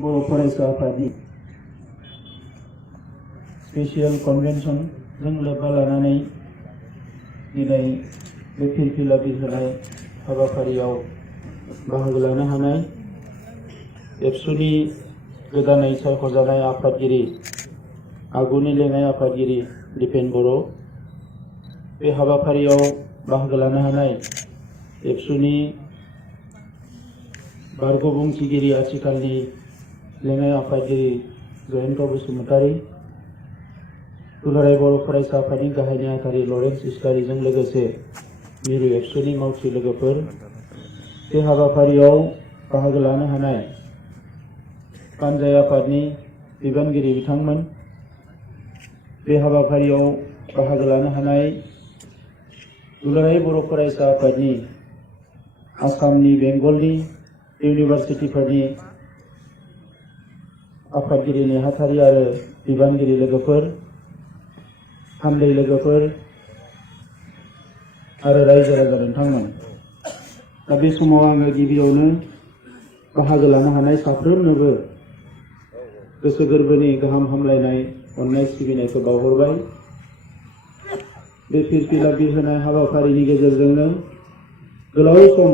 बर' फरायसा आफादनि स्पेसियेल कनभेनसनजों लोब्बा लानानै दिनै बे फिरफिला बिरहोनाय हाबाफारियाव बाहागो लानो हानाय एबसुनि गोदानै सायख'जानाय आफादगिरि आगुनि लेङाइ आफादगिरि दिपेन बर' बे हाबाफारियाव बाहागो लानो हानाय एबसुनि बारग' बुंथिगिरि आथिखालनि लेङाइ आफादगिरि जयन्त बसुमतारी, दुलाराय बर' फरायसा आफादनि गाहाय नेहाथारि लरेन्स इसलारिजों लोगोसे मिरु एबसुनि मावथि लोगोफोर, बे हाबाफारियाव बाहागो लानो हानाय पान्जाय आफादनि बिबानगिरि बिथांमोन, बे हाबाफारियाव बाहागो लानो हानाय दुलाराय बर' फरायसा आफादनि आसामनि बेंगलनि इउनिभार्सिटिफोरनि आफादगिरि नेहाथारि आरो बिबानगिरि लोगोफोर, हामलै लोगोफोर आरो रायजो राजा नोंथांमोन। दा बे समाव आङो गिबियावनो बाहागो लानो हानाय साफ्रोमनोबो गोसो गोरबोनि गाहाम हामलायनाय अननाय सिबिनायखौ बावहरबाय। बे फिरफिला बिरहोनाय हाबाफारिनि गेजेरजोंनो गोलाव सम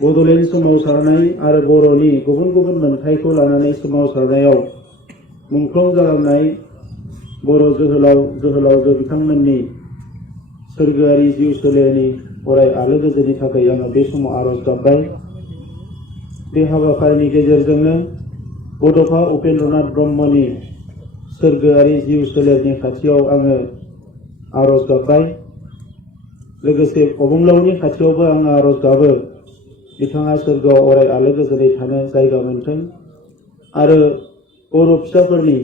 बड'लेण्ड सोमावसारनाय आरो बर'नि गुबुन गुबुन मोन्थायखौ लानानै सोमावसारनायाव मुंख्लं जालांनाय बर' जोहोलाव जोहोलावजो बिथांमोननि सोरगोआरि जिउ सोलेरनि अराय आलो गोजोननि थाखाय आङो बे समाव आर'ज गाबबाय। बे हाबाफारिनि गेजेरजोंनो बड'फा उपेन्द्रनाथ ब्रह्मनि सोरगोआरि जिउ सोलेरनि खाथियाव आङो आर'ज गाबबाय। लोगोसे अबंलावनि खाथियावबो आङो आर'ज गाबो बिथाङा सोरगोआव अराय आलो गोजोनै थानो जायगा मोनथों आरो बर' फिसाफोरनि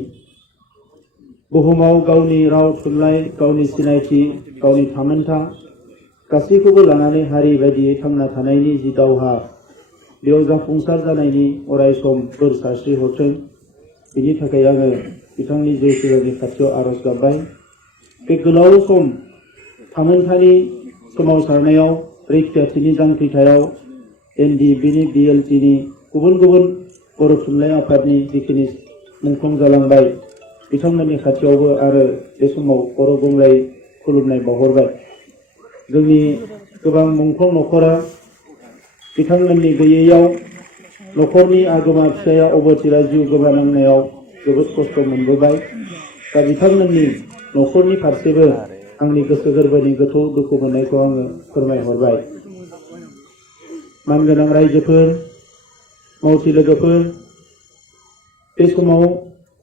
बुहुमाव गावनि राव थुनलाइ, गावनि सिनायथि, गावनि थामोनथा गासैखौबो लानानै हारि बायदियै थांना थानायनि जि दावहा बेयाव जाफुंसार जानायनि अराय सम बोर सारस्रि हरथों। बिनि थाखाय आङो बिथांनि जिउ सोलेरनि खाथियाव आर'ज गाबबाय। बे गोलाव सम थामोनथानि सोमावसारनायाव रैखाथिनि जांख्रिथायाव NDBनि BLTनि गुबुन गुबुन बर' थुनलाइ आफादनि जिखिनि मुंख्लं जालांबाय बिथांमोननि खाथियावबो आरो बे समाव खर' गंग्राय खुलुमनाय बावहरबाय। जोंनि गोबां मुंख्लं न'खरा बिथांमोननि गैयैयाव न'खरनि आगोमा फिसाया अबथिरा जिउ गोमानांनायाव जोबोद खस्थ' मोनबोबाय। दा बिथांमोननि न'खरनि फारसेबो आंनि गोसो गोरबोनि गोथौ दुखु मोननायखौ आङो फोरमायहरबाय। मानगोनां रायजोफोर, मावथि लोगोफोर, बे समाव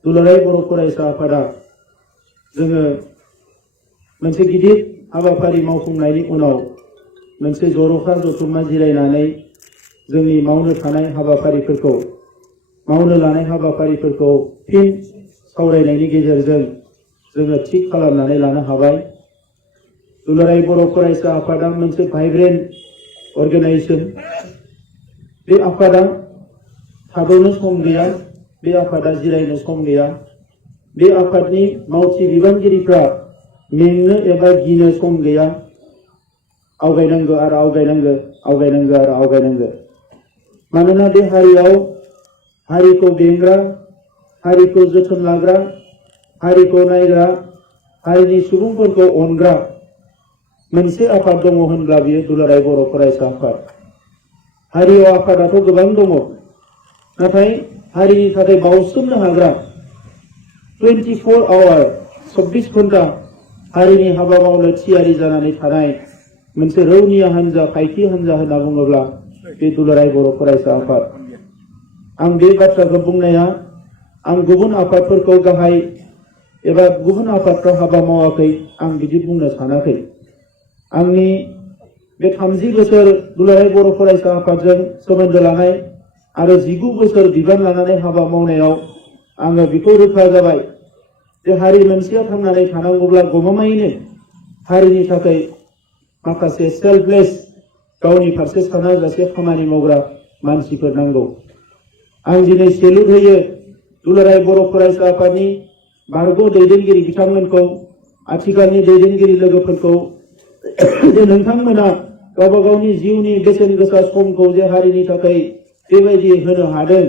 दुलाराय बर' फरायसा आफादा जोङो मोनसे गिदिर हाबाफारि मावफुंनायनि उनाव मोनसे जर'खा जथुम्मा जिरायनानै जोंनि मावनो लानाय हाबाफारिफोरखौ फिन सावरायनायनि गेजेरजों जोङो थिग खालामनानै लानो हाबाय। दुलाराय बर' फरायसा आफादा मोनसे भाइब्रेन्ट अर्गेनाइजेसन। बे आफादा थाद'नो सम गैया, बे आफादा जिरायनो सम गैया। बे आफादनि मावथि बिबानगिरिफ्रा मेंनो एबा गिनो सम गैया। आवगायनांगौ आरो आवगायनांगौ, आवगायनांगौ आरो आवगायनांगौ। मानोना बे हारियाव हारिखौ बेंग्रा, हारिखौ जोथोन लाग्रा, हारिखौ नायग्रा, हारिनि सुबुंफोरखौ अनग्रा मोनसे आफाद दङ होनब्ला बियो दुलाराय बर' फरायसा आफाद। हारियाव आफादाथ' गोबां दङ, नाथाय हारिनि थाखाय बावसोमनो हाग्रा 24 आवार 24 घन्टा हारिनि हाबा मावनो थियारि जानानै थानाय मोनसे रौनिया हान्जा, खायथि हान्जा होनना बुङोब्ला बे दुलाराय बर' फरायसा आफाद। आं बे बाथ्राखौ बुंनाया आं गुबुन आफादफोरखौ गाहाय एबा गुबुन आफादफ्रा हाबा मावाखै आं बिदि बुंनो सानाखै। आंनि बे 30 बोसोर दुलाराय बर' फरायसा आफादजों सोमोन्दो लानाय आरो 19 बोसोर बिबान लानानै हाबा मावनायाव आङो बेखौ रोखा जाबाय जे हारि मोनसेया थांनानै थानांगौब्ला गमामायैनो हारिनि थाखाय माखासे सेल्फलेस, गावनि फारसे सानाजासे खामानि मावग्रा मानसिफोर नांगौ। आं दिनै सेलुट होयो दुलाराय बर' फरायसा आफादनि बारग' दैदेनगिरि बिथांमोनखौ, आथिखालनि दैदेनगिरि लोगोफोरखौ जे नोंथांमोना गावबा गावनि जिउनि बेसेन गोसा समखौ जे हारिनि थाखाय बेबायदि होनो हादों।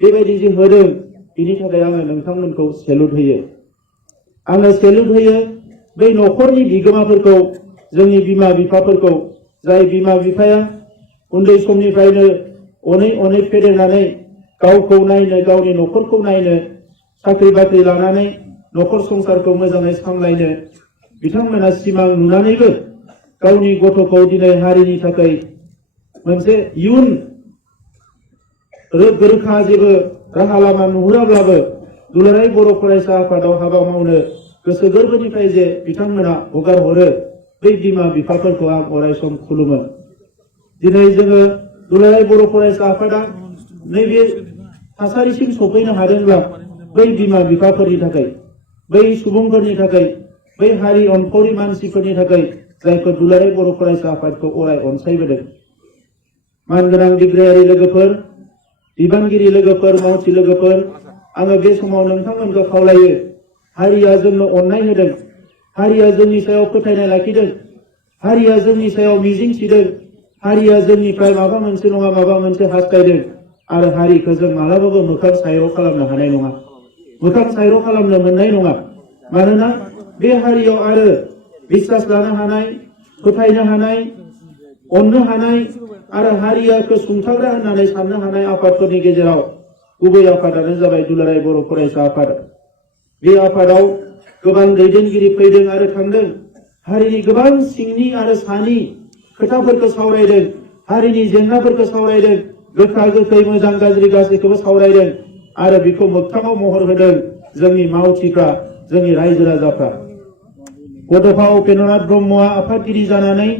बेबायदि जे होदों बिनि थाखाय आङो नोंथांमोनखौ सेलुट होयो। आङो सेलुट होयो बै न'खरनि बिगोमाफोरखौ, जोंनि बिमा बिफाफोरखौ, जाय बिमा बिफाया उन्दै समनिफ्रायनो अनै अनै फेदेरनानै गावखौ नायनो, गावनि न'खरखौ नायनो, साख्रि बाख्रि लानानै न'खर संसारखौ मोजाङै सामलायनो बिथांमोना सिमां नुनानैबो गावनि गथ'खौ दिनै हारिनि थाखाय मोनसे इयुन रोखा जेबो राहा लामा नुहुराब्लाबो दुलाराय बर' फरायसा आफादाव हाबा मावनो गोसो गोरबोनिफ्राय जे बिथांमोना हगार हरो, बै बिमा बिफाफोरखौ आं अरायसम खुलुमो। दिनै जोङो दुलाराय बर' फरायसा आफादा नैबे थासारिसिम सफैनो हादोंब्ला बै बिमा बिफाफोरनि थाखाय, बै सुबुंफोरनि थाखाय, बै हारि अनफावरि मानसिफोरनि थाखाय जायफोर दुलाराय बर' फरायसा आफादखौ अराय अनसायबोदों। मानगोनां बिग्रायारि लोगोफोर, बिबानगिरि लोगोफोर, मावथि लोगोफोर, आङो बे समाव नोंथांमोनखौ खावलायो, हारिया जोंनो अननाय होदों, हारिया जोंनि सायाव फोथायनाय लाखिदों, हारिया जोंनि सायाव मिजिं थिदों, हारिया जोंनिफ्राय माबा मोनसे नङा माबा मोनसे हास्थायदों आरो हारिखौ जों मालाबाबो मोखां सायर' खालामनो हानाय नङा, मोखां सायर' खालामनो मोननाय नङा। मानोना बे हारियाव आरो बिश्वास लानो हानाय, फोथायनो हानाय, अननो हानाय आरो हारियाखौ सुंथाग्रा होननानै साननो हानाय आफादफोरनि गेजेराव गुबै आफादानो जाबाय दुलाराय बर' फरायसा आफाद। बे आफादाव गोबां दैदेनगिरि फैदों आरो थांदों, हारिनि गोबां सिंनि आरो सानि खोथाफोरखौ सावरायदों, हारिनि जेंनाफोरखौ सावरायदों, गोखा गोखै मोजां गाज्रि गासैखौबो सावरायदों आरो बेखौ मोगथाङाव महर होदों जोंनि मावथिफ्रा, जोंनि रायजो राजाफ्रा। बड'फा उपेन्द्रनाथ ब्रह्मआ आफादगिरि जानानै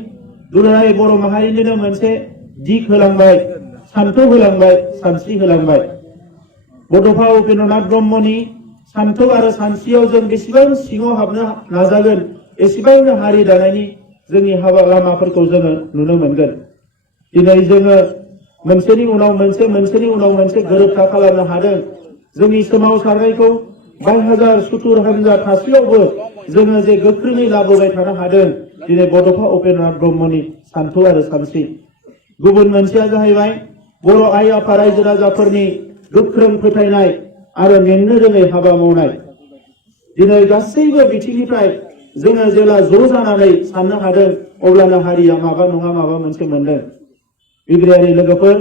दुलाराय बर' माहारिनिनो मोनसे दिग होलांबाय, सान्थौ होलांबाय, सानस्रि होलांबाय। बड'फा उपेन्द्रनाथ ब्रह्मनि सान्थौ आरो सानस्रियाव जों बेसेबां सिङाव हाबनो नाजागोन, एसेबांनो हारि दानायनि जोंनि हाबा लामाफोरखौ जोङो नुनो मोनगोन। दिनै जोङो मोनसेनि उनाव मोनसे, मोनसेनि उनाव मोनसे गोरोबथा खालामनो हादों। जोंनि सोमावसारनायखौ 22,000 सुथुर हानजा थासेयावबो जोङो जे गोख्रोङै लाबोबाय थानो हादों दिनै बड'फा उपेन्द्रनाथ ब्रह्मनि सान्थौ आरो सानस्रि। गुबुन मोनसेया जाहैबाय बर' आइ आफा रायजो राजाफोरनि गोख्रों फोथायनाय आरो मेंनो रोङै हाबा मावनाय। दिनै गासैबो बिथिंनिफ्राय जोङो जेब्ला ज' जानानै साननो हादों अब्लानो हारिया माबा नङा माबा मोनसे मोनदों। बिग्रायारि लोगोफोर,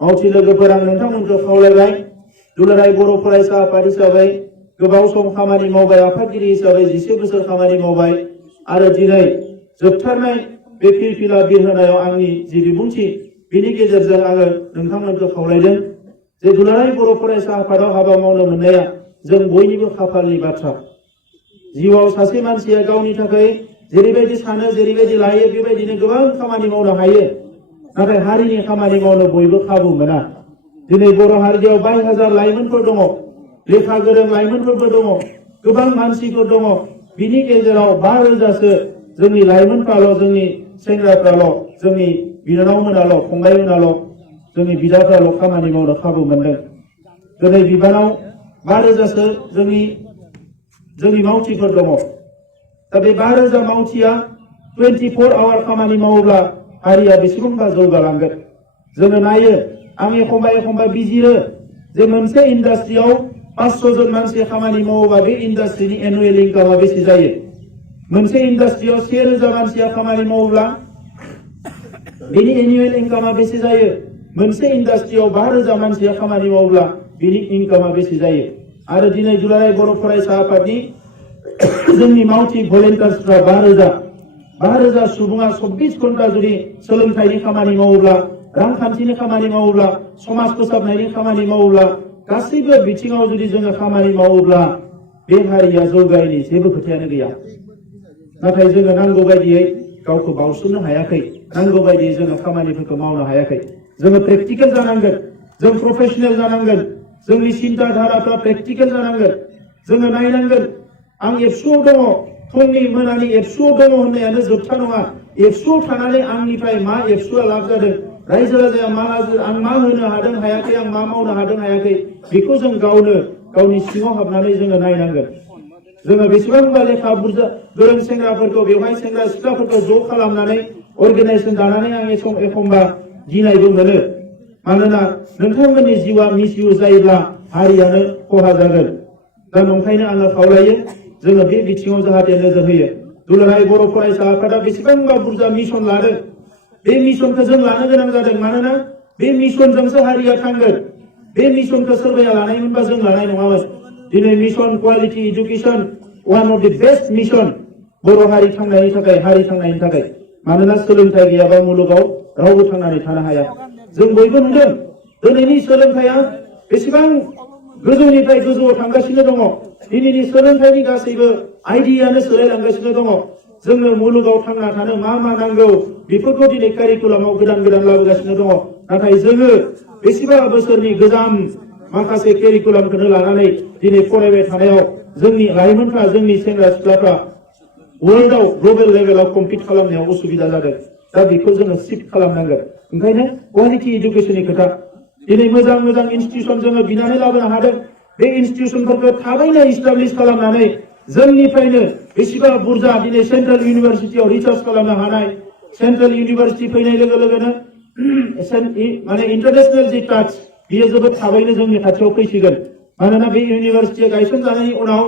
मावथि लोगोफोर, आं नोंथांमोनखौ खावलायबाय, दुलाराय बर' फरायसा आफाद हिसाबै गोबाव सम खामानि मावबाय, आफादगिरि हिसाबै 10 बोसोर खामानि मावबाय आरो दिनै जोबथारनाय बे फिरफिला बिरहोनायाव आंनि जि बिबुंथि बिनि गेजेरजों आङो नोंथांमोनखौ खावलायदों जे दुलाराय बर' फरायसा आफादाव हाबा मावनो मोननाया जों बयनिबो खाफालनि बाथ्रा। जिउआव सासे मानसिया गावनि थाखाय जेरैबायदि सानो, जेरैबायदि लायो, बेबायदिनो गोबां खामानि मावनो हायो, नाथाय हारिनि खामानि मावनो बयबो खाबु मोना। दिनै बर' हारियाव 22,000 लाइमोनफोर दङ, लेखा गोरों लाइमोनफोरबो दङ, गोबां मानसिफोर दङ, बिनि गेजेराव 5,000सो जोंनि लाइमोनफ्राल', जोंनि सेंग्राफ्राल', जोंनि बिनानावमोनाल', फंबायमोनाल', जोंनि बिदाफ्राल' खामानि मावनो खाबु मोनदों। दिनै बिबानाव 5,000सो जोंनि मावथिफोर दङ। दा बे 5,000 मावथिया 24 आवार खामानि मावोब्ला हारिया बेसेबांबा जौगालांगोन। जोङो नायो, आं एखम्बा बिजिरो जे मोनसे इन्डास्ट्रियाव 500 जन मानसि खामानि मावोबा बे इन्डास्ट्रिनि एनुवेल इनकामा बेसे जायो? मोनसे इन्डास्ट्रियाव 1,000 मानसिया खामानि मावोब्ला बेनि एनुवेल इनकामा बेसे जायो? मोनसे इन्डास्ट्रियाव 5,000 मानसिया खामानि मावोब्ला बेनि इनकामा बेसे जायो? आरो दिनै दुलाराय बर' फरायसा आफादनि जोंनि मावथि भलेन्टियार्सफ्रा 5,000 सुबुङा 24 घन्टा जुदि सोलोंथाइनि खामानि मावोब्ला, रांखान्थिनि खामानि मावोब्ला, समाज फोसाबनायनि खामानि मावोब्ला, गासैबो बिथिङाव जुदि जोङो खामानि मावोब्ला बे हारिया जौगायैनि जेबो खोथायानो गैया। नाथाय जोङो नांगौ बायदियै गावखौ बावसोमनो हायाखै, नांगौ बायदियै जोङो खामानिफोरखौ मावनो हायाखै। जोङो प्रेक्टिकेल जानांगोन, जों प्रफेसनेल जानांगोन, जोंनि सिन्था धाराफ्रा प्रेक्टिकेल जानांगोन। जोङो नायनांगोन, आं एबसुआव दङ, फुंनि मोनानि एबसुआव दङ होननायानो जोबथा नङा। एबसुआव थानानै आंनिफ्राय मा एबसुआ लाब जादों, रायजो राजाया मा आं मा होनो हादों हायाखै, आं मा मावनो हादों हायाखै, बेखौ जों गावनो गावनि सिङाव हाबनानै जोङो नायनांगोन। जोङो बेसेबांबा लेखा बुरजा गोरों सेंग्राफोरखौ बेवहाय सेंग्रा सिख्लाफोरखौ ज' खालामनानै अर्गेनाइजेसन दानानै आं एखम्बा गिनायबो मोनो। मानोना नोंथांमोननि जिउआ मिसइउज जायोब्ला हारियानो खहा जागोन। दा नंखायनो आङो खावलायो जोङो बे बिथिङाव जाहाथे नोजोर होयो। दुलाराय बर' फरायसा आफादा बेसेबांबा बुरजा मिशन लादों। बे मिशनखौ जों लानो गोनां जादों मानोना बे मिशनजोंसो हारिया थांगोन। बे मिशनखौ सोरबाया लानायमोनबा जों लानाय नङामोन। दिनै mission quality education one of द बेस्ट मिशन बर' हारि थांनायनि थाखाय, हारि थांनायनि थाखाय। मानोना सोलोंथाइ गैयाबा मुलुगाव रावबो थांनानै थानो हाया। जों बयबो नुदों दिनैनि सोलोंथाइया बेसेबां गोजौनिफ्राय गोजौआव थांगासिनो दङ। दिनैनि सोलोंथाइनि गासैबो आइडियानो सोलायलांगासिनो दङ। जोंनो मुलुगाव थांना थानो मा मा नांगौ बेफोरखौ दिनै कारिकुलामाव गोदान गोदान लाबोगासिनो दङ। नाथाय जोङो बेसेबा बोसोरनि गोजाम माखासे कारिकुलामखौनो लानानै दिनै फरायबाय थानायाव जोंनि लाइमोनफ्रा, जोंनि सेंग्रा सिख्लाफ्रा वर्ल्डआव ग्लबेल लेभेलाव कम्पिट खालामनायाव उसुबिदा जादों। दा बेखौ जोङो शिफ्ट खालामनांगोन। ओंखायनो क्वालिटी एजुकेशननि खोथा। दिनै मोजां मोजां इनस्टिट्यूशन जोङो बिनानै लाबोनो हादों। बे इनस्टिट्यूशनफोरखौ थाबैनो इस्टाब्लिश खालामनानै जोंनिफ्रायनो बेसेबा बुरजा दिनै सेन्ट्रेल इउनिभारसिटियाव रिसार्च खालामनो हानाय, सेन्ट्रेल इउनिभारसिटि फैनाय लोगो लोगोनो माने इन्टारनेशनेल जि टाच बियो जोबोद थाबैनो जोंनि खाथियाव फैसिगोन। मानोना बे इउनिभारसिटिया गायसनजानायनि उनाव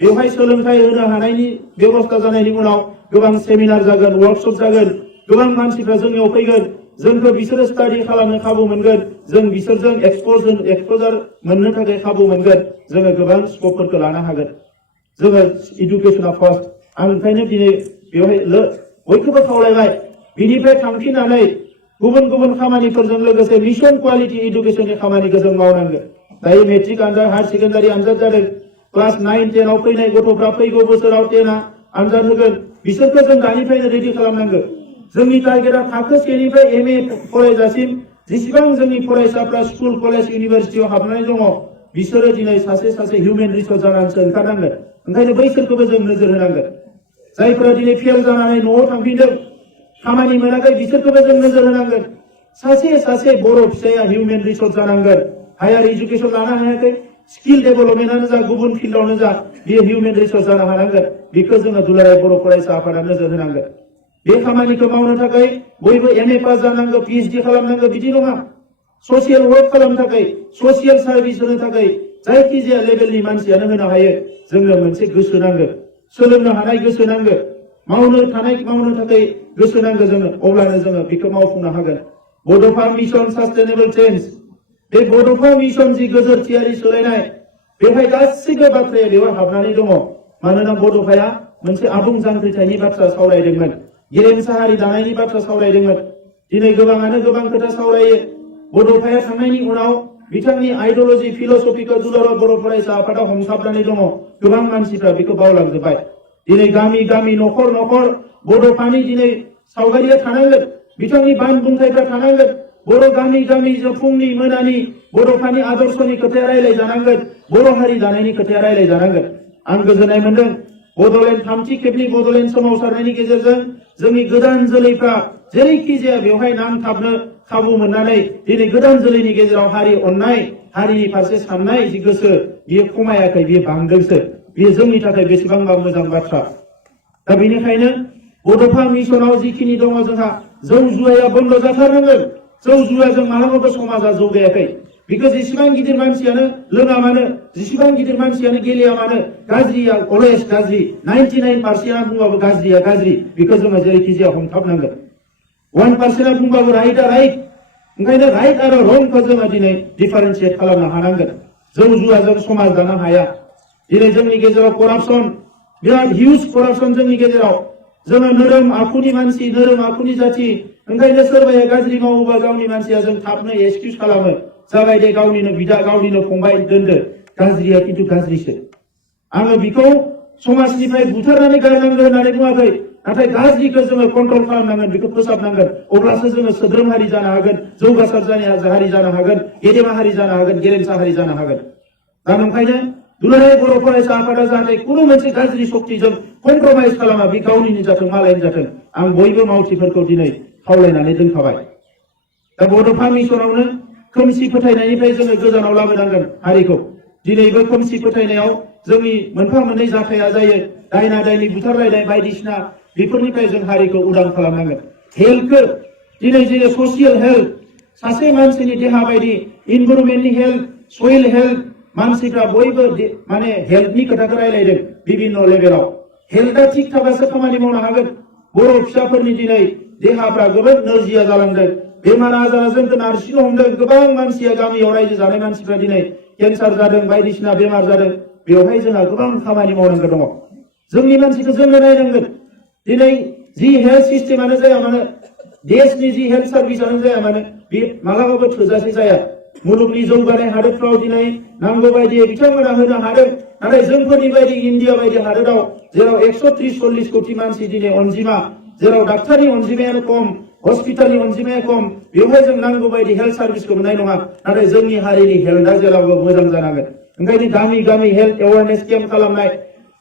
बेवहाय सोलोंथाइ होनो हानायनि बेबस्था जानायनि उनाव गोबां सेमिनार जागोन, वर्कशप जागोन, गोबां मानसिफ्रा जोंनियाव फैगोन। जोंखौ बिसोरो स्टाडि खालामनो खाबु मोनगोन। जों बिसोरजों एक्सप'जार मोननो थाखाय खाबु मोनगोन। जोङो गोबां स्कपफोरखौ लानो हागोन। जोङो इडुकेसना फार्स्ट। आं ओंखायनो दिनै बेवहाय बयखौबो खावलायबाय बिनिफ्राय थांफिननानै गुबुन गुबुन खामानिफोरजों लोगोसे मिशन क्वालिटी एजुकेशननि खामानिखौ जों मावनांगोन। दायो मेट्रिक आनजाद, हायार सेकेन्डारि आनजाद जादों। क्लास 9, 10 फैनाय गथ'फ्रा फैगौ बोसोराव 10 आनजाद होगोन। बिसोरखौ जों दानिफ्रायनो रेडि खालामनांगोन। जोंनि टारगेटआ थाखो 1 निफ्राय MA फरायजासिम जेसेबां जोंनि फरायसाफ्रा स्कुल, कलेज, इउनिभारसिटियाव हाबनानै दङ बिसोरो दिनै सासे सासे हिउमेन रिसोर्स जानानैसो ओंखारनांगोन। ओंखायनो बैसोरखौबो जों नोजोर होनांगोन। जायफोरा दिनै फेल जानानै न'आव थांफिनदों, खामानि मोनाखै, बिसोरखौबो जों नोजोर होनांगोन। सासे सासे बर' फिसाया हिउमेन रिसोर्स जानांगोन। हायार इडुकेसन लानो हायाखै, स्किल डेभेलपमेन्टआनो जा, गुबुन फिल्डआवनो जा, बियो हिउमेन रिसोर्स जानो हानांगोन। बेखौ जोङो दुलाराय बर' फरायसा आफादा नोजोर होनांगोन। बे खामानिखौ मावनो थाखाय बयबो MA पास जानांगौ, PhD खालामनांगौ बिदि नङा। ससियेल वर्क खालामनो थाखाय, ससियेल सार्भिस होनो थाखाय जायखिजाया लेभेलनि मानसियानो होनो हायो। जोंनो मोनसे गोसो नांगौ, सोलोंनो हानाय गोसो नांगौ, मावनो थाखाय गोसो नांगौ जोङो। अब्लानो जोङो बेखौ मावफुंनो हागोन। बड'फा मिशन सास्टेनेबल चेन्ज, बे बड'फा मिशन जि गोजोरथियारि सोलायनाय, बेवहाय गासैबो बाथ्राया बेवहाय हाबनानै दङ। मानोना बड'फाया मोनसे आबुं जांख्रिथायनि बाथ्रा सावरायदोंमोन, गेरेमसा हारि दानायनि बाथ्रा सावरायदोंमोन। दिनै गोबाङानो गोबां खोथा सावरायो। बड'फाया थांनायनि उनाव बिथांनि आइडियोल'जि, फिल'सफिखौ दुलाराय बर' फरायसा आफादा हमथाबनानै दङ। गोबां मानसिफ्रा बेखौ बावलांजोब्बाय। दिनै गामि गामि, न'खर न'खर बड'फानि दिनै सावगारिया थानांगोन, बिथांनि बान बुंथायफ्रा थानांगोन। बर' गामि गामि फुंनि मोनानि बड'फानि आदर्शनि खोथाया रायज्लायजानांगोन, बर' हारि दानायनि खोथाया रायज्लायजानांगोन। आं गोजोननाय मोनदों बड'लेण्ड थामथि खेबनि बड'लेण्ड सोमावसारनायनि गेजेरजों जोंनि गोदान जोलैफ्रा जेरैखि जाया बेवहाय नांथाबनो खाबु मोननानै दिनै गोदान जोलैनि गेजेराव हारि अननाय, हारिनि फारसे साननाय जि गोसो बियो खमायाखै, बियो बांदोंसो। बियो जोंनि थाखाय बेसेबांबा मोजां बाथ्रा। दा बेनिखायनो बड'फा मिशनाव जिखिनि दङ जोंहा, जौ जुवाया बन्द जाथारनांगोन। जौ जुवाजों मालाबाबो समाजा जौगायाखै। बेखौ जेसेबां गिदिर मानसियानो लोङा मानो, जेसेबां गिदिर मानसियानो गेलेया मानो, गाज्रिया अलवेज गाज्रि। 99% बुंबाबो गाज्रिया गाज्रि। बेखौ जोङो जेरैखि जाया हमथाबनांगोन। 1% बुंबाबो राइटआ राइट। ओंखायनो राइट आरो रंखौ जोङो दिनै डिफारेन्सियेट खालामनो हानांगोन। जौ जुवाजों समाज दानो हाया। दिनै जोंनि गेजेराव करापसन, बिराद हिउज करापसन जोंनि गेजेराव। जोङो नोरोम आखुनि मानसि, नोरोम आखुनि जाथि। ओंखायनो सोरबाया गाज्रि मावोबा गावनि मानसिया जों थाबनो एक्सकिउज खालामो। जाबाय दे, गावनिनो बिदा, गावनिनो फंबाय, दोनदो। गाज्रिया खिन्थु गाज्रिसो। आङो बेखौ समाजनिफ्राय बुथारनानै गारनांगौ होननानै बुङाखै, नाथाय गाज्रिखौ जोङो कन्ट्रल खालामनांगोन, बेखौ फोसाबनांगोन। अब्लासो जोङो सोद्रोम हारि जानो हागोन, जौगासार हारि जानो हागोन, गेदेमा हारि जानो हागोन, गेरेमसा हारि जानो हागोन। दा ओंखायनो दुलाराय बर' फरायसा आफादा जाहाथे खुनु मोनसे गाज्रि शक्तिजों कमप्रमाइज खालामा। बे गावनिनो जाथों, मालायनि जाथों। आं बयबो मावथिफोरखौ दिनै खावलायनानै दोनखाबाय। दा बड'फा मिशनावनो खोमसि फोथायनायनिफ्राय जोङो गोजानाव लाबोनांगोन हारिखौ। दिनैबो खोमसि फोथायनायाव जोंनि मोनफा मोननै जाथाया जायो, दायना दायनि बुथारलायनाय बायदिसिना, बेफोरनिफ्राय जों हारिखौ उदां खालामनांगोन। हेल्थखौ दिनै जोङो ससियेल हेल्थ, सासे मानसिनि देहा बायदि इनभाइरनमेन्टनि हेल्थ सयल हेल्थ मानसिफ्रा बयबो माने हेल्थनि खोथाखौ रायलायदों विभिन्न लेभेलाव हेल्थआ थिग थाबासो खामानि मावनो हागोन बर' फिसाफोरनि दिनै देहाफ्रा गोबां नोरजिया जालांदों बेमार आजारा जोंखौ नारसिनो हमदों गोबां मानसिया गामियाव रायजो जानाय मानसिफ्रा दिनै केन्सार जादों बायदिसिना बेमार जादों बेवहाय जोंहा गोबां खामानि मावनांगौ दङ जोंनि मानसिखौ जोंनो नायनांगोन दिनै जि हेल्थ सिस्टेमानो जाया मानो देशनि जि हेल्थ सार्भिसानो जाया मानो बे मालाबाबो थोजासे जाया मुलुगनि जौगानाय हादोरफ्राव दिनै नांगौ बायदियै बिथांमोना होनो हादों नाथाय जोंफोरनि बायदि इन्डिया बायदि हादोराव जेराव 130-140 कोटि मानसि दिनै अनजिमा जेराव डाक्टारनि अनजिमायानो खम हस्पिटालनि अनजिमाया खम बेवहाय जों नांगौ बायदि हेल्थ सार्भिसखौ मोननाय नङा नाथाय जोंनि हारिनि हेल्थआ जेरावबो मोजां जानांगोन ओंखायनो गामि गामि हेल्थ एवारनेस केम्प खालामनाय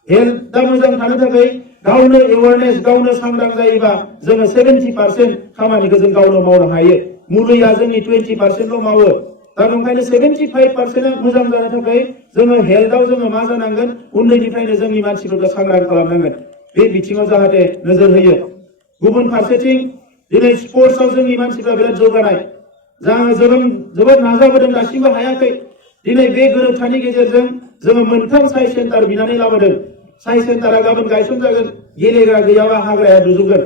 हेल्थआ मोजां थानो थाखाय गावनो एवारनेस गावनो सांग्रां जायोबा जोङो 70% खामानिखौ जों गावनो मावनो हायो मुलिया जोंनि 20%ल' मावो दा ओंखायनो 75%आ मोजां जानो थाखाय जोङो हेल्थआव जोङो मा जानांगोन उन्दैनिफ्रायनो जोंनि मानसिफोरखौ सांग्रां खालामनांगोन बे बिथिङाव जाहाथे नोजोर होयो गुबुन फारसेथिं दिनै स्पर्ट्सआव जोंनि मानसिफ्रा बिराद जौगानाय जोङो जोबोद नाजाबोदों दासिमबो हायाखै दिनै बे गोरोबथानि गेजेरजों जोङो मोनथाम साइ सेन्टार बिनानै लाबोदों साइ सेन्टारा गाबोन गायसनजागोन गेलेग्रा गैयाबा हाग्राया दुजुगोन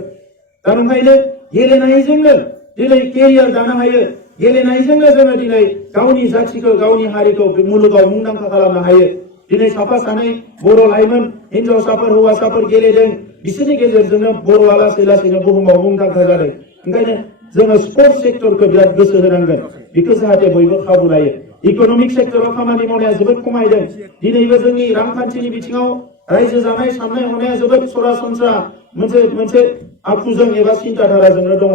दा ओंखायनो गेलेनायजोंनो दिनै केरियार दानो हायो गेलेनायजोंनो जोङो दिनै गावनि जाथिखौ गावनि हारिखौ मुलुगाव मुंदांखा खालामनो हायो दिनै साफा सानै बर' लाइमोन हिनजावसाफोर हौवासाफोर गेलेदों बिसोरनि गेजेरजोंनो बर'आ लासै लासैनो बुहुमाव मुंदांखा जादों ओंखायनो जोङो स्पर्ट्स सेक्टरखौ बिराद गोसो होनांगोन बेखौ जाहाथे बयबो खाबु लायो इक'नमिक सेक्टराव खामानि मावनाया जोबोद खमायदों दिनैबो जोंनि रांखान्थिनि बिथिङाव रायजो जानाय साननाय हनाया जोबोद सरासनस्रा मोनसे आखुजों एबा सिन्ताधाराजोंनो दङ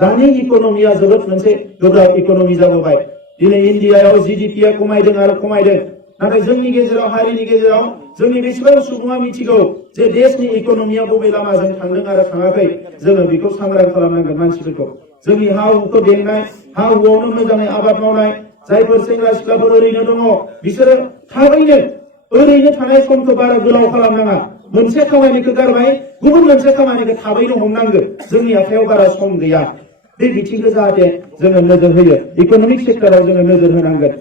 दानि इक'नमिया जोबोद मोनसे गोब्राब इक'नमि जाबोबाय दिनै इन्डियायाव जिडिपिआ खमायदों आरो खमायदों नाथाय जोंनि गेजेराव हारिनि गेजेराव जोंनि बेसेबां सुबुङा मिथिगौ जे देशनि इक'नमिया बबे लामाजों थांदों आरो थाङाखै जोङो बेखौ सांग्रां खालामनांगोन मानसिफोरखौ जोंनि हा हुखौ बेंनाय हा हुआवनो मोजाङै आबाद मावनाय जायफोर सेंग्रा सिख्लाफोर ओरैनो दङ बिसोरो थाबैनो ओरैनो थानाय समखौ बारा गोलाव खालामनाङा मोनसे खामानिखौ गारबाय गुबुन मोनसे खामानिखौ थाबैनो हमनांगोन जोंनि आखायाव बारा सम गैया बे बिथिंखौ जाहाथे जोङो नोजोर होयो इक'नमिक सेक्टराव जोङो नोजोर होनांगोन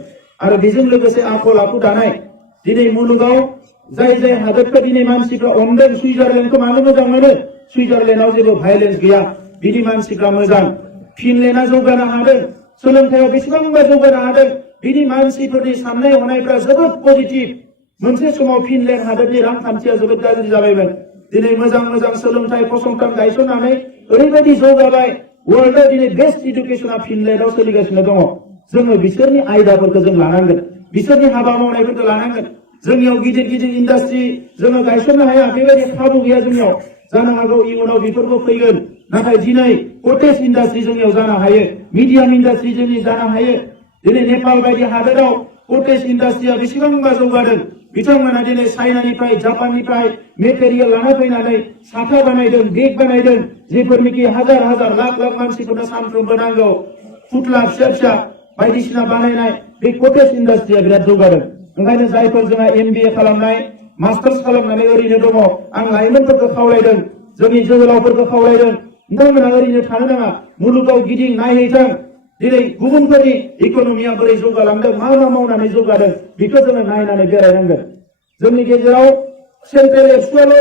आरो बेजों लोगोसे आखल आखु दानाय दिनै मुलुगाव जाय हादोरखौ दिनै मानसिफ्रा अनदों सुइजारलेण्डखौ मानो मोजां मोनो सुइजारलेण्डआव जेबो भाइलेन्स गैया बिनि मानसिफ्रा मोजां फिनलेण्डआ जौगानो हादों सोलोंथायाव बेसेबांबा जौगानो हादों बिनि मानसिफोरनि साननाय हनायफ्रा जोबोद पजिटिभ मोनसे समाव फिनलेण्ड हादोरनि रांखान्थिया जोबोद गाज्रि जाबायमोन दिनै मोजां सोलोंथाइ फसंथान गायसननानै ओरैबायदि जौगाबाय वर्ल्डआव दिनै बेस्ट इडुकेसना फिनलेण्डआव सोलिगासिनो दङ जोङो बिसोरनि आयदाफोरखौ जों लानांगोन बिसोरनि हाबा मावनायफोरखौ लानांगोन जोंनियाव गिदिर इन्डास्ट्रि जोङो गायसननो हाया बेबायदि खाबु गैया जोंनियाव जानो हागौ इयुनाव बेफोरबो फैगोन नाथाय दिनै कटेज इन्डास्ट्रि जोंनियाव जानो हायो मिडियाम इन्डास्ट्रि जोंनि जानो हायो दिनै नेपाल बायदि हादोराव कटेज इन्डास्ट्रिया बेसेबांबा जौगादों बिथांमोना दिनै चाइनानिफ्राय जापाननिफ्राय मेटेरियेल लाना फैनानै साथा बानायदों बेग बानायदों जेफोरनिखि हाजार लाख मानसिफोरनो सानफ्रोमबो नांगौ फुथला फिसा बायदिसिना बानायनाय बे कटेज इन्डास्ट्रिया बिराद जौगादों ओंखायनो जायफोर जोंहा MBA खालामनाय मास्टार्स खालामनानै ओरैनो दङ आं लाइमोनफोरखौ खावलायदों जोंनि जोहोलावफोरखौ खावलायदों नोंथांमोना ओरैनो थानो नाङा मुलुगाव गिदिं नायहैथों दिनै गुबुनफोरनि इक'नमिया बोरै जौगालांदों मा मावनानै जौगादों बेखौ जोङो नायनानै बेरायनांगोन जोंनि गेजेराव सेन्ट्रेल एबसुआल'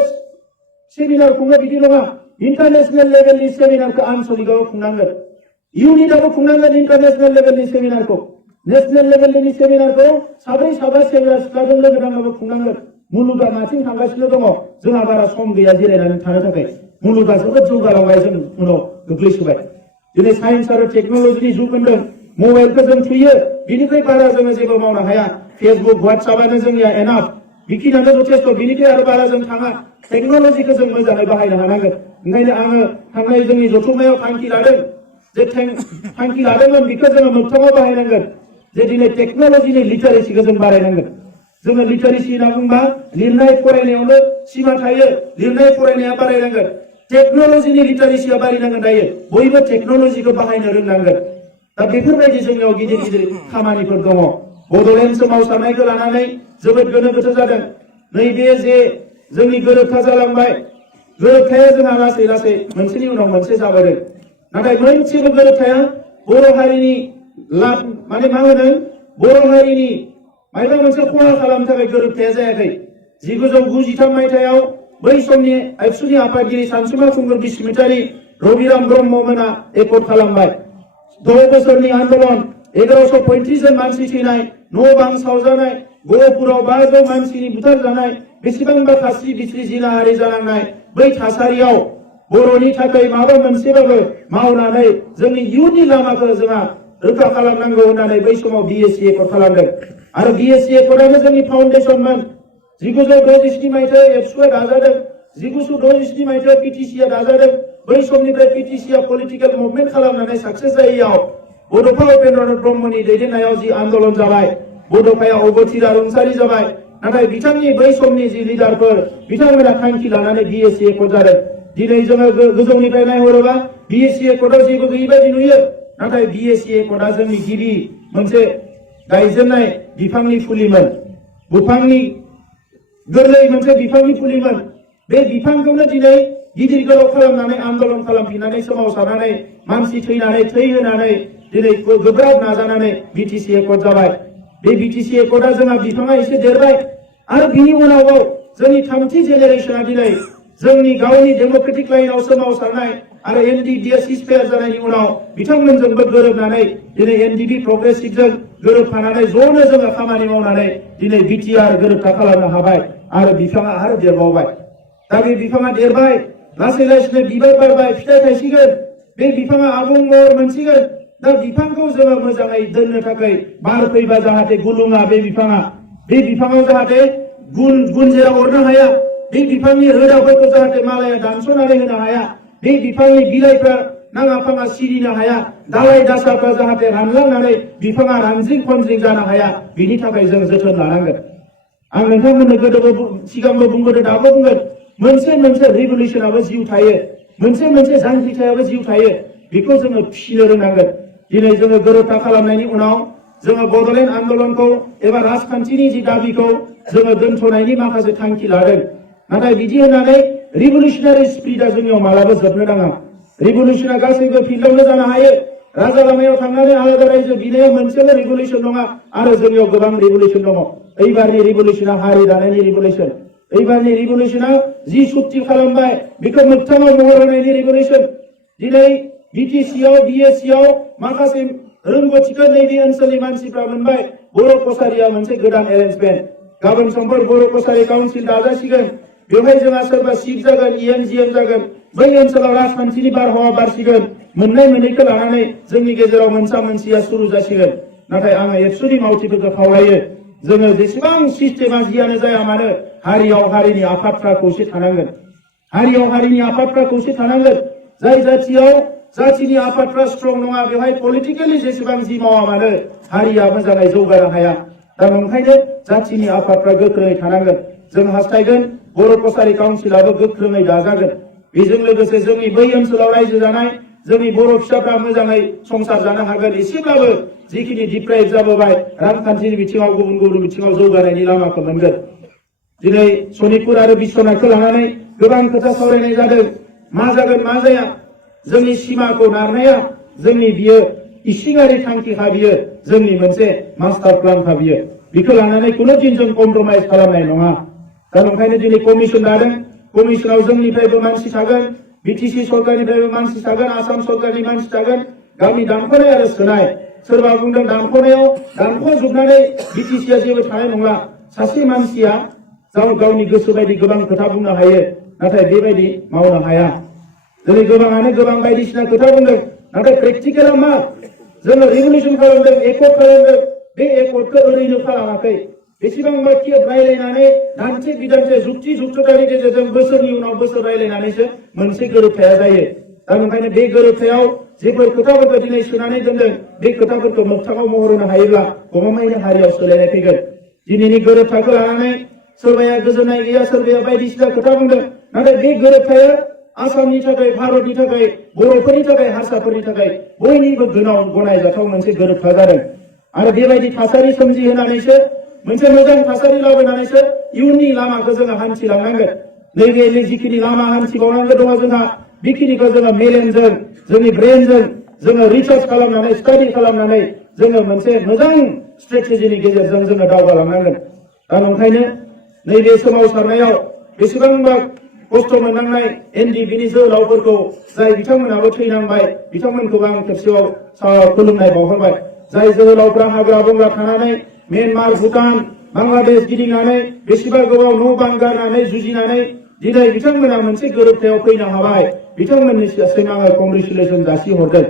सेमिनार खुङो बिदि नङा इन्टारनेशनेल लेभेलनि सेमिनारखौ आनसलिकआव खुंनांगोन इउनिटआवबो खुंनांगोन इन्टारनेशनेल लेभेलनि सेमिनारखौ नेशनेल लेभेलनि सेमिनारखौ साब्रै सेंग्रा सिख्लाजों लोगो नांनाबो खुंनांगोन मुलुगा माथिं थांगासिनो दङ जोंहा बारा सम गैया जिरायनानै थानो थाखाय मुलुगा जोबोद जौगालांबाय जों उनाव गोग्लैसोबाय दिनै साइन्स आरो टेक्न'लजिनि जुग होनदों मबाइलखौ जों थुयो बिनिफ्राय बारा जोङो जेबो मावनो हाया फेसबुक WhatsAppआनो जोंनिया एनाफ बिखिनियानो जथेस्थ बिनिफ्राय आरो बारा जों थाङा टेक्न'लजिखौ जों मोजाङै बाहायनो हानांगोन ओंखायनो आङो थांनाय जोंनि जथुम्मायाव थांखि लादों जे थांखि लादोंमोन बेखौ जोङो मोगथाङाव बाहायनांगोन जे दिनै टेक्न'लजिनि लिटारेसिखौ जों बारायनांगोन जोङो लिटारेसि होनना बुंबा लिरनाय फरायनायावनो सिमा थायो लिरनाय फरायनाया बारायनांगोन टेक्न'लजिनि लिटारेसिया बारायनांगोन दायो बयबो टेक्न'लजिखौ बाहायनो रोंनांगोन दा बेफोरबायदि जोंनियाव गिदिर खामानिफोर दङ बड'लेण्ड सोमावसारनायखौ लानानै जोबोद गोनो गोथो जादों नैबे जे जोंनि गोरोबथा जालांबाय गोरोबथाया जोंहा लासै मोनसेनि उनाव मोनसे जाबोदों नाथाय मोनसेबो गोरोबथाया बर' हारिनि लाब माने मा होनो बर' हारिनि मायबा मोनसे खहा खालामनो थाखाय गोरोबथाया जायाखै 1993 मायथाइयाव बै समनि एबसुनि आफादगिरि सानसुमा खुंगुर बसुमतारी रबिराम ब्रह्ममोना एकर्ड खालामबाय 6 बोसोरनि आन्दोलन 1135 जन मानसि थैनाय न' बां सावजानाय गहपुराव 500 मानसिनि बुथारजानाय बेसेबांबा खास्रि बिस्रि जिनाहारि जानांनाय बै थासारियाव बर'नि थाखाय माबा मोनसेबाबो मावनानै जोंनि इयुननि लामाखौ जोंहा रोखा खालामनांगौ होननानै बै समाव बिएससि एकर्ड खालामदों आरो बिएससि एकर्डआनो जोंनि फाउन्डेसनमोन 1967 मायथाइयाव एबसुआ दाजादों 1967 मायथाइयाव पिटिसिआ दाजादों बै समनिफ्राय पिटिसिआ पलिटिकेल मुभमेन्ट खालामनानै साक्सेस जायैयाव बड'फा उपेन्द्रनाथ ब्रह्मनि दैदेननायाव जि आन्दोलन जाबाय बड'फाया अबथिरा रुंसारि जाबाय नाथाय बिथांनि बै समनि जि लिडारफोर बिथांमोना थांखि लानानै बिएससि एकर्ड जादों दिनै जोङो गोजौनिफ्राय नायहरोबा बिएससि एकर्डआव जेबो गैयै बायदि नुयो नाथाय बिएससि एकर्डआ जोंनि गिबि मोनसे गायजेननाय बिफांनि फुलिमोन बिफांनि गोरलै मोनसे बिफांनि फुलिमोन बे बिफांखौनो दिनै गिदिर गोलाव खालामनानै आन्दोलन खालामफिननानै सोमावसारनानै मानसि थैनानै थै होनानै दिनै गोब्राब नाजानानै बिटिसि एकर्ड जाबाय बे बिटिसि एकर्डआ जोंहा बिफाङा एसे देरबाय आरो बिनि उनाव जोंनि थामथि जेनेरेशना दिनै जोंनि गावनि डेम'क्रेटिक लाइनाव सोमावसारनाय आरो एनडिडिए सिजफायार जानायनि उनाव बिथांमोनजोंबो गोरोबनानै दिनै एनडिपि प्रग्रेसिभजों गोरोबफानानै ज'नो जोङो खामानि मावनानै दिनै बिटिआर गोरोबथा खालामनो हाबाय आरो बिफाङा आरो देरबावबाय दा बे बिफाङा देरबाय लासै लासैनो बिबार बारबाय फिथाइ थायसिगोन बे बिफाङा आबुं महर मोनसिगोन दा बिफांखौ जोङो मोजाङै दोननो थाखाय बार फैबा जाहाथे गुलुङा बे बिफाङाव जाहाथे गुनजेरा अरनो हाया बे बिफांनि रोदाफोरखौ जाहाथे मालाया दानस'नानै होनो हाया बे बिफांनि बिलाइफ्रा नाङा फाङा सिरिनो हाया दालाय दासाफ्रा जाहाथे रानलांनानै बिफाङा रानज्रिं खनज्रिं जानो हाया बिनि थाखाय जों जोथोन लानांगोन आं नोंथांमोननो गोदोबो सिगांबो बुंबोदों दाबो बुंगोन मोनसे रिभलिउसनाबो जिउ थायो मोनसे जांख्रिथायाबो जिउ थायो बेखौ जोङो फिसिनो रोंनांगोन दिनै जोङो गोरोबथा खालामनायनि उनाव जोङो बड'लेण्ड आन्दोलनखौ एबा राजखान्थिनि जि दाबिखौ जोङो दोनथ'नायनि माखासे थांखि लादों नाथाय बिदि होननानै रिभलिउसनारि स्पिरिटआ जोंनियाव मालाबा जोबनो नाङा रिभलिउसना गासैबो फिल्डआवनो जानो हायो राजा लामायाव थांनानै आलादा रायजो बिनाया मोनसेल' रिभलिउसन नङा आरो जोंनियाव गोबां रिभलिउसन दङ एबारनि रिभलिउसना हारि दानायनि रिभलिउसन एबारनि रिभलिउसना जि सुक्ति खालामबाय बेखौ मोगथाङाव महर होनायनि रिभलिउसन दिनै बिटिसिआव बिएससिआव माखासे रोंगौथिखौ नैबे ओनसोलनि मानसिफ्रा मोनबाय बर' कसारिया मोनसे गोदान एरेन्जमेन्ट गाबोन समफोर बर' कसारि काउन्सिल दाजासिगोन बेवहाय जोंहा सोरबा सिफ जागोन इएनजिएम जागोन बै ओनसोलाव राजखान्थिनि बारहावा बारसिगोन मोननाय मोननैखौ लानानै जोंनि गेजेराव मोनसेया सुरु जासिगोन नाथाय आङो एबसुनि मावथिफोरखौ खावलायो जोङो जेसेबां सिस्टेमा जियानो जाया मानो हारियाव हारिनि आफादफ्रा खौसे थानांगोन हारियाव हारिनि आफादफ्रा खौसे थानांगोन जाय जाथिनि आफादफ्रा स्ट्रं नङा बेवहाय पलिटिकेलि जेसेबां जि मावा मानो हारिया मोजाङै जौगानो हाया दा ओंखायनो जाथिनि आफादफ्रा गोख्रोङै थानांगोन जों हास्थायगोन बर' कसारि काउन्सिलाबो गोख्रोङै दाजागोन बेजों लोगोसे जोंनि बै ओनसोलाव रायजो जानाय जोंनि बर' फिसाफ्रा मोजाङै संसार जानो हागोन एसेब्लाबो जिखिनि डिप्राइभ जाबोबाय रांखान्थिनि बिथिङाव गुबुन बिथिङाव जौगानायनि लामाखौ मोनगोन दिनै सनितपुर आरो बिश्वनाथखौ लानानै गोबां खोथा सावरायनाय जादों मा जागोन मा जाया जोंनि सिमाखौ नारनाया जोंनि बियो इसिङारि थांखिखा बियो जोंनि मोनसे मास्टार प्लानखा बियो बेखौ लानानै खुनु दिन जों कमप्रमाइज खालामनाय नङा दा ओंखायनो दिनै कमिसन लादों कमिसनाव जोंनिफ्रायबो मानसि थागोन बिटिसि सरकारनिफ्रायबो मानसि थागोन आसाम सरकारनि मानसि थागोन गावनि दानख'नाय आरो सोनाय सोरबा बुंदों दानख'नायाव दानख'जोबनानै बिटिसिआ जेबो थानाय नंला सासे मानसिया गावनि गोसो बायदि गोबां खोथा बुंनो हायो नाथाय बेबायदि मावनो हाया दिनै गोबाङानो गोबां बायदिसिना खोथा बुंदों नाथाय प्रेक्टिकेला मा जोङो रिभलिउसन खालामदों एकर्ड खालामदों बे एकर्डखौ ओरैनो खालामाखै बेसेबांबा खेब रायलायनानै दान्थे बिदान्थे जुक्ति जुक्ततानि गेजेरजों बोसोरनि उनाव बोसोर रायलायनानैसो मोनसे गोरोबथाया जायो दा ओंखायनो बे गोरोबथायाव जेफोर खोथाफोरखौ दिनै सोनानै दोनदों बे खोथाफोरखौ मोगथाङाव महर होनो हायोब्ला गमामायैनो हारियाव सोलायनाय फैगोन दिनैनि गोरोबथाखौ लानानै सोरबाया गोजोननाय गैया सोरबाया बायदिसिना खोथा बुंदों नाथाय बे गोरोबथाया आसामनि थाखाय भारतनि थाखाय बर'फोरनि थाखाय हारसाफोरनि थाखाय बयनिबो गनायजाथाव मोनसे गोरोबथा जादों आरो बेबायदि थासारि सोमजिहोनानैसो मोनसे मोजां थासारि लाबोनानैसो इयुननि लामाखौ जोङो हान्थिलांनांगोन नैबे जिखिनि लामा हान्थिबावनांगौ दङ जोंहा बेखिनिखौ जोङो मेलेमजों जोंनि ब्रेनजों जोङो रिसार्च खालामनानै स्टाडि खालामनानै जोङो मोनसे मोजां स्ट्रेटेजिनि गेजेरजों जोङो दावगालांनांगोन। दा ओंखायनो नैबे सोमावसारनायाव बेसेबांबा खस्थ' मोननांनाय एनडिएफबि जोहोलावफोरखौ जाय बिथांमोनाबो थैनांबाय बिथांमोनखौ आं खेबसेयाव खुलुमनाय बावहरबाय। जाय जोहोलावफ्रा हाग्रा बंग्रा थानानै म्यानमार भुटान बांलादेश गिदिंनानै बेसेबा गोबाव न' बां गारनानै जुजिनानै दिनै बिथांमोना मोनसे गोरोबथायाव फैनो हाबाय, बिथांमोननिसिम आङो कंग्रेचुलेसन जासिहरदों।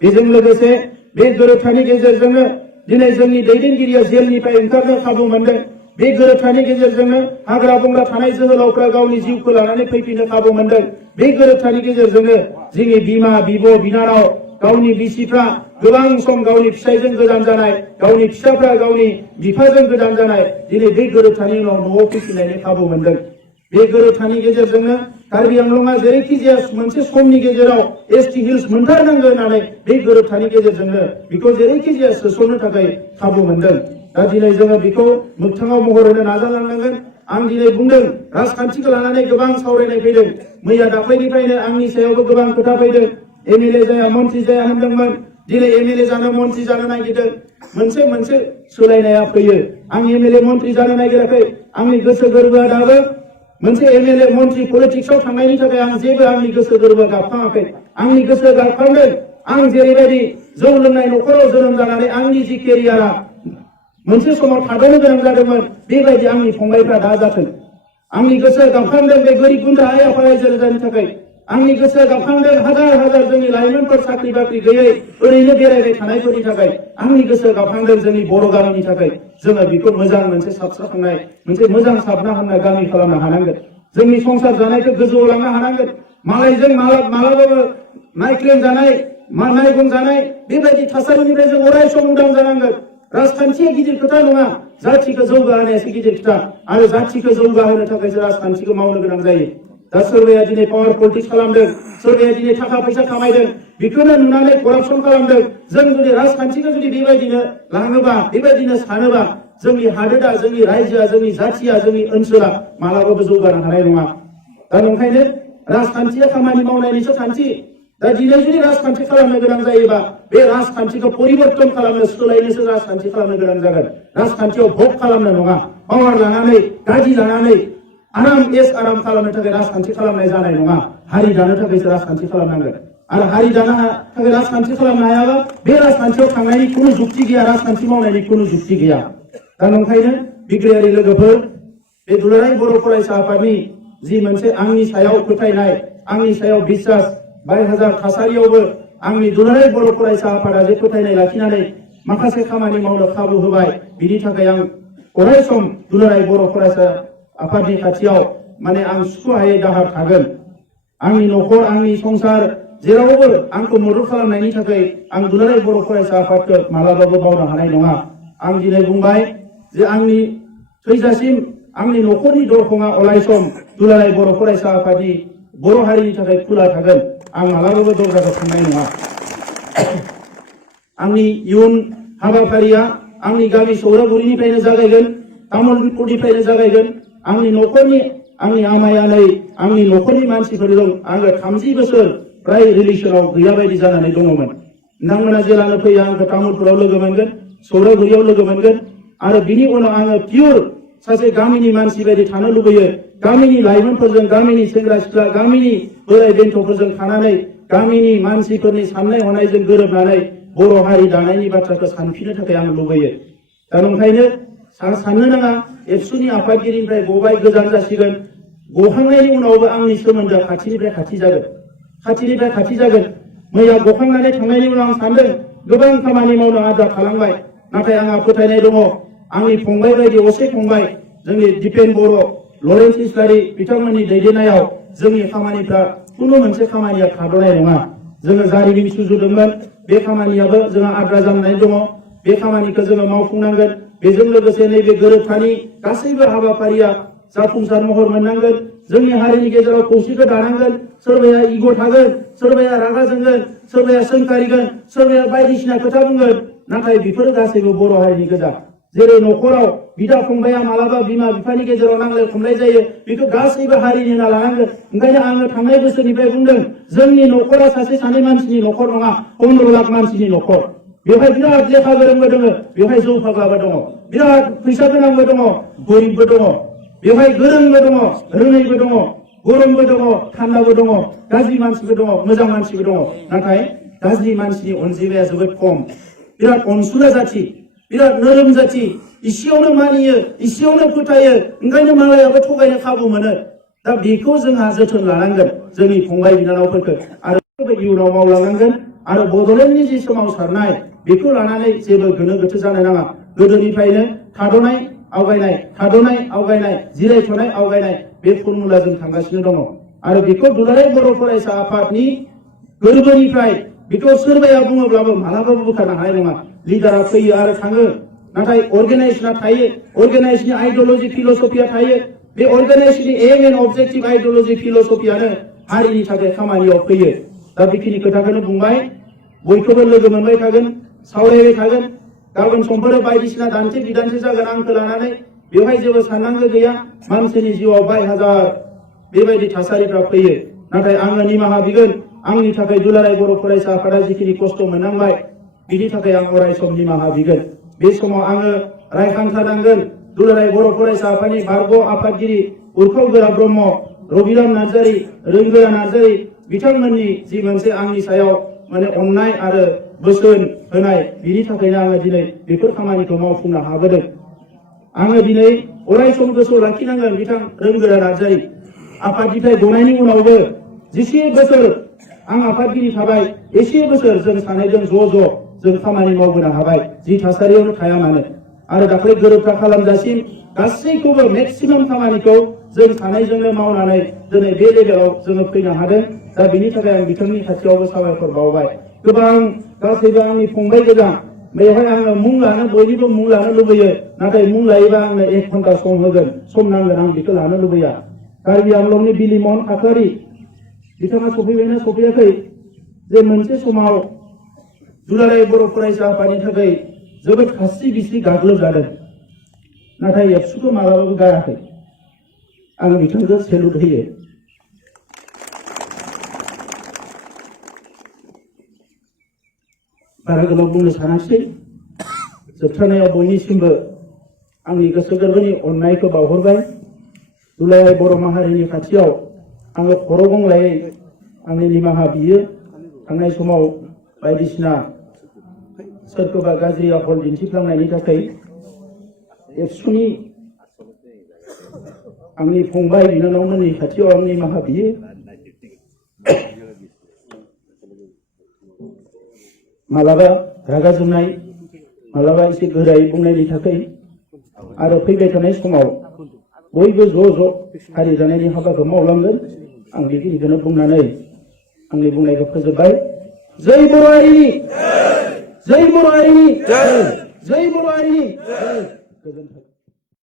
बेजों लोगोसे बे गोरोबथानि गेजेरजोंनो दिनै जोंनि दैदेनगिरिया जेलनिफ्राय ओंखारनो खाबु मोनदों। बे गोरोबथानि गेजेरजोंनो हाग्रा बंग्रा थानाय जोहोलावफ्रा गावनि जिउखौ लानानै फैफिननो खाबु मोनदों। बे गोरोबथानि गेजेरजोंनो जोंनि बिमा बिब' बिनानाव गावनि बिसिफ्रा गोबां सम गावनि फिसायजों गोजान जानाय, गावनि फिसाफ्रा गावनि बिफाजों गोजान जानाय दिनै बे गोरोबथानि उनाव न'आव फैफिननायनि खाबु मोनदों। बे गोरोबथानि गेजेरजोंनो कार्बि आंलंआ जेरैखि जाया मोनसे समनि गेजेराव एसटि हिल्स मोनथारनांगौ होननानै बे गोरोबथानि गेजेरजोंनो बेखौ जेरैखि जाया सोसननो थाखाय खाबु मोनदों। दा दिनै जोङो बेखौ मोगथाङाव महर होनो नाजालांनांगोन। आं दिनै बुंदों राजखान्थिखौ लानानै गोबां सावरायनाय फैदों। मैया दाख्लैनिफ्रायनो आंनि सायावबो गोबां खोथा फैदों। एमएलए जाया मन्त्रि जाया होनदोंमोन, दिनै एमएलए जानो मन्त्रि जानो नागिरदों। मोनसे सोलायनाया फैयो। आं एमएलए मन्त्रि जानो नागिराखै। आंनि गोसो गोरबोआ दाबो मोनसे एमएलए मन्त्रि पलिटिक्सआव थांनायनि थाखाय आं जेबो आंनि गोसो गोरबोआ गाबखाङाखै। आंनि गोसोआ गाबखांदों। आं जेरैबायदि जौ लोंनाय न'खराव जोनोम जानानै आंनि जि केरियारा मोनसे समाव थाद'नो गोनां जादोंमोन, बेबायदि आंनि फंबायफ्रा दा जाथों। आंनि गोसोआ गाबखांदों बे गोरिब गुन्द्रा आइ आफा रायजो राजानि थाखाय। आंनि गोसोआ गाबखांदों हाजार हाजार जोंनि लाइमोनफोर साख्रि बाख्रि गैयै ओरैनो बेरायबाय थानायफोरनि थाखाय। आंनि गोसोआ गाबखांदों जोंनि बर' गामिनि थाखाय। जोङो बेखौ मोजां मोनसे साबस्राखांनाय मोनसे मोजां साबना हामना गामि खालामनो हानांगोन। जोंनि संसार जानायखौ गोजौआव लांनो हानांगोन। मालायजों मालाबाबो नायख्लेम जानाय नायगं जानाय बेबायदि थासारिनिफ्राय जों अराय सम उदां जानांगोन। राजखान्थिया गिदिर खोथा नङा, जाथिखौ जौगाहोनायासो गिदिर खोथा। आरो जाथिखौ जौगाहोनो थाखायसो राजखान्थिखौ मावनो गोनां जायो। दा सोरबाया दिनै पावार पलिटिक्स खालामदों, सोरबाया दिनै थाखा फैसा खामायदों, बेखौनो नुनानै करापसन खालामदों। जों जुदि राजखान्थिखौ जुदि बेबायदिनो लाङोबा, बेबायदिनो सानोबा जोंनि हादोरा, जोंनि रायजोआ, जोंनि जाथिया, जोंनि ओनसोला मालाबाबो जौगानो हानाय नङा। दा ओंखायनो राजखान्थिया खामानि मावनायनिसो खान्थि। दा दिनै जुदि राजखान्थि खालामनो गोनां जायोबा बे राजखान्थिखौ परिबर्तन खालामनो सोलायनोसो राजखान्थि खालामनो गोनां जागोन। राजखान्थियाव भट खालामनो नङा, पावार लानानै गादि लानानै आराम खालामनो थाखाय राजखान्थि खालामनाय जानाय नङा। हारि दानो थाखायसो राजखान्थि खालामनांगोन। आरो हारि दानो थाखाय राजखान्थि खालामनो हायाबा बे राजखान्थियाव थांनायनि खुनु जुक्ति गैया, राजखान्थि मावनायनि खुनु जुक्ति गैया। दा ओंखायनो बिग्रायारि लोगोफोर, बे दुलाराय बर' फरायसा आफादनि जि मोनसे आंनि सायाव फोथायनाय, आंनि सायाव बिश्वास, 22,000 थासारियावबो आंनि दुलाराय बर' फरायसा आफादा जे फोथायनाय लाखिनानै माखासे खामानि मावनो खाबु होबाय, बिनि थाखाय आं अराय सम दुलाराय बर' फरायसा आफादनि खाथियाव आं सुख'हायै दाहार थागोन। आंनि न'खर, आंनि संसार जेरावबो आंखौ मदद खालामनायनि थाखाय आं दुलाराय बर' फरायसा आफादखौ मालाबाबो बावनो हानाय नङा। आं दिनै बुंबाय जे आंनि थैजासिम आंनि न'खरनि दरखङा अरायसम दुलाराय बर' फरायसा आफादनि बर' हारिनि थाखाय खुला थागोन। आं मालाबाबो दरजाखौ थांनाय नङा। आंनि इयुन हाबाफारिया आंनि गामि सौरागुरिनिफ्रायनो जागायगोन, तामुलपुरनिफ्रायनो जागायगोन। आंनि न'खरनि, आंनि आमायानै आंनि न'खरनि मानसिफोरजों आङो 30 बोसोर प्राय रिलेसनाव गैया बायदि जानानै दङमोन। नोंथांमोना जेलानो फैया आंखौ तामुलपुराव लोगो मोनगोन, सौरागुरियाव लोगो मोनगोन। आरो बिनि उनाव आङो पियर सासे गामिनि मानसि बायदि थानो लुबैयो। गामिनि लाइमोनफोरजों, गामिनि सेंग्रा सिख्ला, गामिनि बोराय बेन्थ'फोरजों थानानै गामिनि मानसिफोरनि साननाय हनायजों गोरोबनानै बर' हारि दानायनि बाथ्राखौ सानफिननो थाखाय आं लुबैयो। दा ओंखायनो साननो नाङा एबसुनि आफादगिरिनिफ्राय गबाय गोजान जासिगोन। गखांनायनि उनावबो आंनि सोमोन्दोआ खाथिनिफ्राय खाथि जागोन, खाथिनिफ्राय खाथि जागोन। मैया गखांनानै थांनायनि उनाव आं सानदों गोबां खामानि मावनो आद्रा थालांबाय, नाथाय आंहा फोथायनाय दङ आंनि फंबाय बायदि असे फंबाय जोंनि दिपेन बर', लरेन्स इस्लारि बिथांमोननि दैदेननायाव जोंनि खामानिफ्रा खुनु मोनसे खामानिया थाद'नाय नङा। जोङो जारिमिन सुजुदोंमोन, बे खामानियाबो जोंहा आद्रा जानानै दङ। बे खामानिखौ जोङो मावफुंनांगोन। बेजों लोगोसे नैबे गोरोबथानि गासैबो हाबाफारिया जाफुंसार महर मोननांगोन। जोंनि हारिनि गेजेराव खौसेखौ दानांगोन। सोरबाया इग' थागोन, सोरबाया रागा जोंगोन, सोरबाया सोंखारिगोन, सोरबाया बायदिसिना खोथा बुंगोन, नाथाय बेफोरो गासैबो बर' हारिनि गोजा। जेरै न'खराव बिदा फंबाया मालाबा बिमा बिफानि गेजेराव नांलाय खमलाय जायो बेखौ गासैबो हारिनि होना लानांगोन। ओंखायनो आङो थांनाय बोसोरनिफ्राय बुंदों जोंनि न'खरा सासे सानै मानसिनि न'खर नङा 15 लाख मानसिनि न'खर। बेवहाय बिराद लेखा गोरोंबो दङ, बेवहाय जौ फाग्लाबो दङ, बिराद फैसा गोनांबो दङ, गरिबबो दङ, बेवहाय गोरोंबो दङ, रोङैबो दङ, गरमबो दङ, थान्दाबो दङ, गाज्रि मानसिबो दङ, मोजां मानसिबो दङ। नाथाय गाज्रि मानसिनि अनजिमाया जोबोद खम। बिराद अनसुला जाथि, बिराद नोरोम जाथि, इसेयावनो मानियो, इसेयावनो फोथायो, ओंखायनो मालायाबो थगायनो खाबु मोनो। दा बेखौ जोंहा जोथोन लानांगोन जोंनि फंबाय बिनानावफोरखौ आरो इयुनाव मावलांनांगोन। आरो बड'लेण्डनि जि सोमावसारनाय बेखौ लानानै जेबो गोनो गोथो जानो नाङा। गोदोनिफ्रायनो थाद'नाय आवगायनाय, थाद'नाय आवगायनाय, जिरायथ'नाय आवगायनाय बे फर्मुलाजों थांगासिनो दङ। आरो बेखौ दुलाराय बर' फरायसा आफादनि गोरबोनिफ्राय बेखौ सोरबाया बुङोब्लाबो मालाबाबो बोखारनो हानाय नङा। लिडारा फैयो आरो थाङो, नाथाय अर्गेनाइजेसना थायो, अर्गेनाइजेसननि आइडियलजि फिलसफिया थायो। बे अर्गेनाइजेसननि एम एन्ड अबजेक्टिभ आइडियलजि फिलसफियानो हारिनि थाखाय खामानियाव फैयो। दा बेखिनि खोथाखौनो बुंबाय, बयखौबो लोगो मोनबाय थागोन, सावरायबाय थागोन। गाबोन समफोर बायदिसिना दान्थे बिदान्थे जागोन आंखौ लानानै, बेवहाय जेबो साननांगौ गैया। मानसिनि जिउआव बाय हाजार बेबायदि थासारिफ्रा फैयो, नाथाय आङो निमाहा बिगोन। आंनि थाखाय दुलाराय बर' फरायसा आफादा जिखिनि खस्थ' मोननांबाय बिनि थाखाय आं अराय सम निमाहा बिगोन। बे समाव आङो रायखांथारनांगोन दुलाराय बर' फरायसा आफादनि बारग' आफादगिरि उरखाव गोरा ब्रह्म, रबिराम नार्जारी, रोंगोरा नार्जारी बिथांमोननि जि मोनसे आंनि सायाव माने अननाय आरो बोसोन होनाय, बिनि थाखायनो आङो दिनै बेफोर खामानिखौ मावफुंनो हाबोदों। आङो दिनै अराय सम गोसोआव लाखिनांगोन बिथां रोंगोरा नार्जारी आफादनिफ्राय गनायनि उनावबो जिसे बोसोर आं आफादगिरि थाबाय, एसे बोसोर जों सानैजों ज' जों खामानि मावबोनो हाबाय जि थासारियावनो थाया मानो। आरो दाख्लै गोरोबथा खालामजासिम गासैखौबो मेक्सिमाम खामानिखौ जों सानैजोंनो मावनानै दिनै बे लेभेलाव जोङो फैनो हादों। दा बेनि थाखाय आं बिथांनि खाथियावबो साबायखर बावबाय। गोबां गासैबो आंनि फंबाय गोजा, बेवहाय आङो मुं लानो बयनिबो मुं लानो लुबैयो, नाथाय मुं लायोबा आंनो 1 घन्टा सम होगोन, सम नांगोन, आं बेखौ लानो लुबैया। कार्बि आंलंनि बिलिमन खाख्लारि बिथाङा सफैबायना सफैयाखै, जे मोनसे समाव दुलाराय बर' फरायसा आफादनि थाखाय जोबोद खास्रि बिस्रि गाग्लोबजादों, नाथाय एबसुखौ मालाबाबो गायाखै। आं बिथांखौ सेलुट होयो। बारा गोलाव बुंनो सानाखिसै, जोबथारनायाव बयनिसिमबो आंनि गोसो गोरबोनि अननायखौ बावहरबाय। दुलाराय बर' माहारिनि खाथियाव आङो खर' गंलायै आंनि निमाहा बियो। थांनाय समाव बायदिसिना सोरखौबा गाज्रि आखल दिन्थिफ्लांनायनि थाखाय एबसुनि आंनि फंबाय बिनानावमोननि खाथियाव आं निमाहा बियो। मालाबा रागा जोंनाय, मालाबा एसे गोरायै बुंनायनि थाखाय, आरो फैबाय थानाय समाव बयबो ज' हारि जानायनि हाबाखौ मावलांगोन। आं बेखिनिखौनो बुंनानै आंनि बुंनायखौ फोजोबबाय। जय बर' हारिनि जय बर' हारिनि जय बर' हारिनि गोजोन्थों।